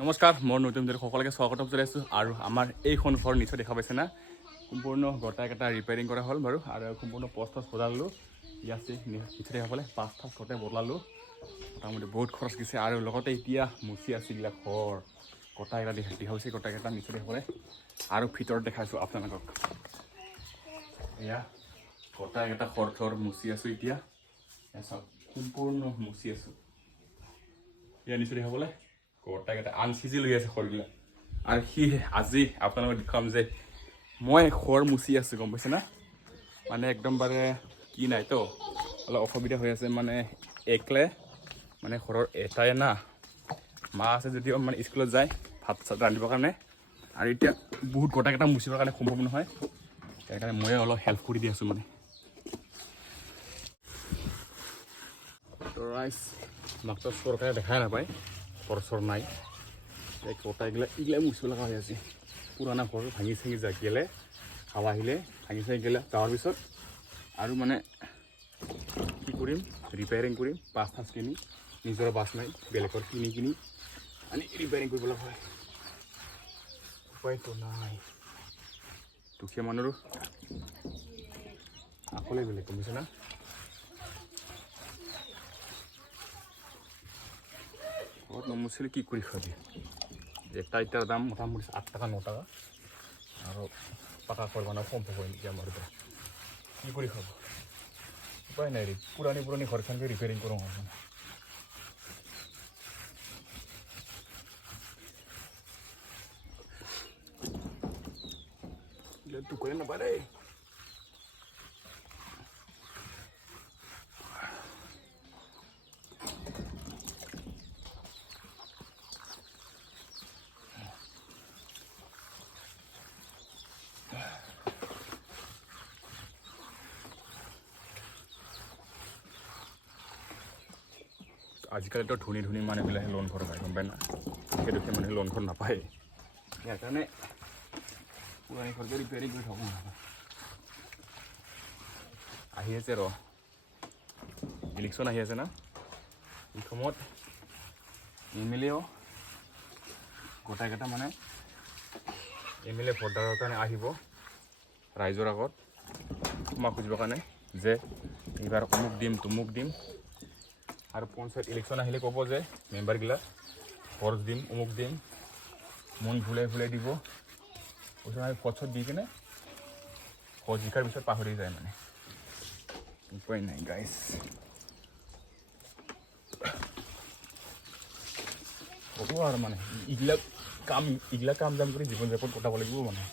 নমস্কাৰ, মই নতুন সকলোকে স্বাগতম জনাইছোঁ। আৰু আমাৰ এইখন ঘৰ নিশ্চয় দেখা পাইছে না, সম্পূৰ্ণ গোটাইকেইটা ৰিপেয়াৰিং কৰা হ'ল বাৰু। আৰু সম্পূৰ্ণ পষ্ট বদলালোঁ। ইয়াতে নিশ্চয় দেখা পালে 5টা গোটাই বদলালোঁ। মোটামুটি বহুত খৰচ গৈছে। আৰু লগতে এতিয়া মুচি আছে এইবিলাক ঘৰ গোটাইকেইটা দেখা হৈছে, গোটাইকেইটা নিশ্চয় দেখা পালে। আৰু ভিতৰত দেখাইছোঁ আপোনালোকক, এয়া গোটাইকেইটা ঘৰ মুচি আছোঁ। এতিয়া চাওক, সম্পূৰ্ণ মুচি আছোঁ। এয়া নিশ্চয় দেখা পালে গোটাইকেইটা আনচিজি লৈ আছে ঘৰবিলাক। আৰু আজি আপোনালোকক দেখাম যে মই ঘৰ মুচি আছোঁ, গম পাইছে না। মানে একদম বাৰে কি নাই তো, অলপ অসুবিধা হৈ আছে। মানে একলে মানে ঘৰৰ এটাই না, মা আছে যদিও মানে স্কুলত যায় ভাত চাত ৰান্ধিবৰ কাৰণে। আৰু এতিয়া বহুত গোটাইকেইটা মুচিবৰ কাৰণে সম্ভৱ নহয়, সেইকাৰণে ময়ে অলপ হেল্প কৰি দি আছোঁ মানে। তো ৰাইজ মাত্ৰ চৰকাৰে দেখাই নাপায়, ঘৰ চৰ নাই। এই গোটাইগিলা মুচিব লগা হৈ আছে। পুৰণা ঘৰ ভাঙি চাঙি যায় গেলে, হাৱা আহিলে ভাঙি চাঙি গেলে তাৰ পিছত আৰু মানে কি কৰিম, ৰিপেয়াৰিং কৰিম। বাছ ঠাচ কিনি, নিজৰ বাছ নাই, বেলেগৰ কিনি আনি ৰিপেয়াৰিং কৰিব লগা হয়। উপায়তো নাই, দুখীয়া মানুহৰো আকলে বেলেগ, গম পাইছে না। ঘৰত নমুচিলে কি কৰি খাবি। একটা ইটাৰ দাম মোটামুটি 8 টাকা 9 টাকা। আৰু পাকা ঘৰ বনাব সম্ভৱ হয় নেকি আমাৰ পৰা, কি কৰি খাব। উপায় নাই ৰে, পুৰণি ঘৰখনকে ৰিপেয়াৰিং কৰোঁ মানে। টুকুৰে নাপায় দেই। আজিকালিতো ধনী মানুহবিলাকে লোন ঘৰ পায়, গম পায় না। সেই দুখীয়া মানুহে লোন ঘৰ নাপায়। সেইকাৰণে পুৰণি ঘৰকে ৰিপেয়াৰিং কৰি থাকোঁ। আহি আছে ইলেকশ্যন আহি আছে না, এই সময়ত MLA গোটাইকেইটা মানে MLA ভোটাৰৰ কাৰণে আহিব ৰাইজৰ আগত ক্ষমা খুজিবৰ কাৰণে, যে এইবাৰ অমুক দিম তমুক দিম। আৰু পঞ্চায়ত ইলেকশ্যন আহিলে ক'ব যে মেম্বাৰগিলা খৰচ দিম, অমুক দিম, মন ভুলাই দিব। ওচৰত ভোট চট দি কিনে ভোট জিকাৰ পিছত পাহৰি যায় মানে। উপায় নাই গাইজ, হ'ব আৰু মানে এইগিলা কাম জাম কৰি জীৱন যাপন কটাব লাগিব মানে।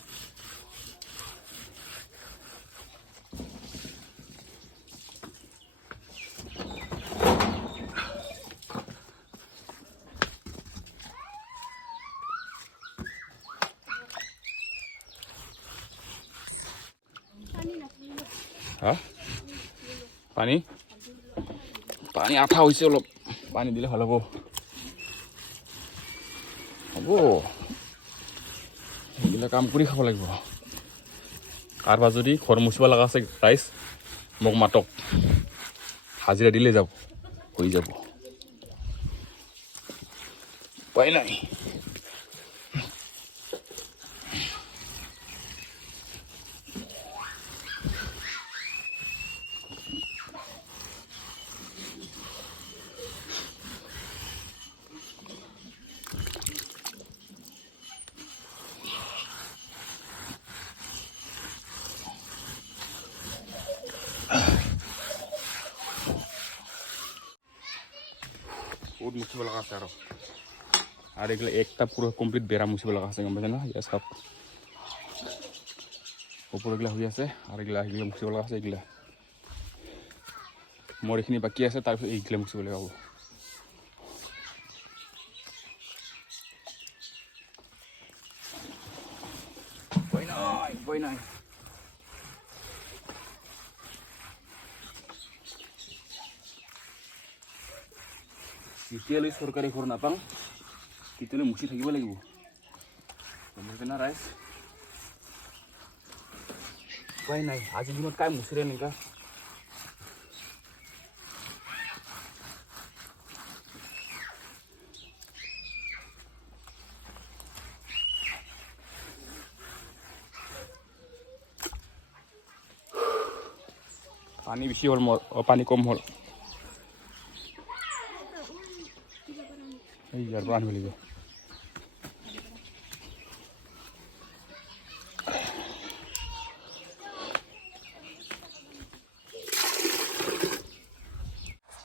হা, পানী আঠা হৈছে অলপ, পানী দিলে ভাল হ'ব। এইবিলাক কাম কৰি খাব লাগিব। কাৰোবাৰ যদি ঘৰ মুচিব লগা আছে ৰাইজ, মোক মাতক, হাজিৰা দিলে যাব, হৈ যাব। উপায় নাই। বহুত মুচিব লগা আছে আৰু এইগিলা একটা পুৰো কমপ্লিট বেড়া মুচিব লগা আছে, গম পাইছে না। সব ওপৰগিলা হৈ আছে আৰু এইগিলা মুচিব লগা আছে। এইগিলা মোৰ এইখিনি বাকী আছে, তাৰপিছত এইগিলা মুচিব লগা হ'ব। উপায় নাই। যেতিয়ালৈ চৰকাৰী ঘৰ নাপাওঁ তেতিয়ালৈ মুচি থাকিব লাগিব, গম পাইছে না ৰাইজ। উপায় নাই, আজিৰ দিনত কাই মুচিৰে এনেকা। পানী বেছি হ'ল মোৰ পানী কম হ'ল এই ইয়াৰ পৰা আনিব লাগিব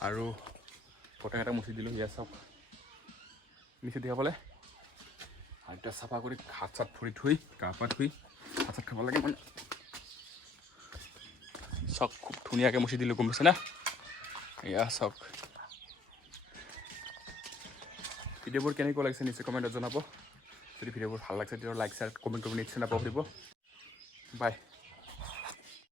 আৰু ফটো এটা মুচি দিলোঁ ইয়াত চাওক নিচে দেখাবলৈ আৰু এতিয়া চাফা কৰি হাত চাত ভৰি ধুই গা পা ধুই ভাত চাত খাব লাগে মানে চাওক খুব ধুনীয়াকৈ মুচি দিলোঁ গম পাইছে না এয়া চাওক ভিডিঅ'বোৰ কেনেকুৱা লাগিছে নিশ্চয় কমেণ্টত জনাব যদি ভিডিঅ'বোৰ ভাল লাগিছে তেতিয়া লাইক শ্বেয়াৰ কমেণ্ট কৰিব নিশ্চয় নাপাহৰিব বাই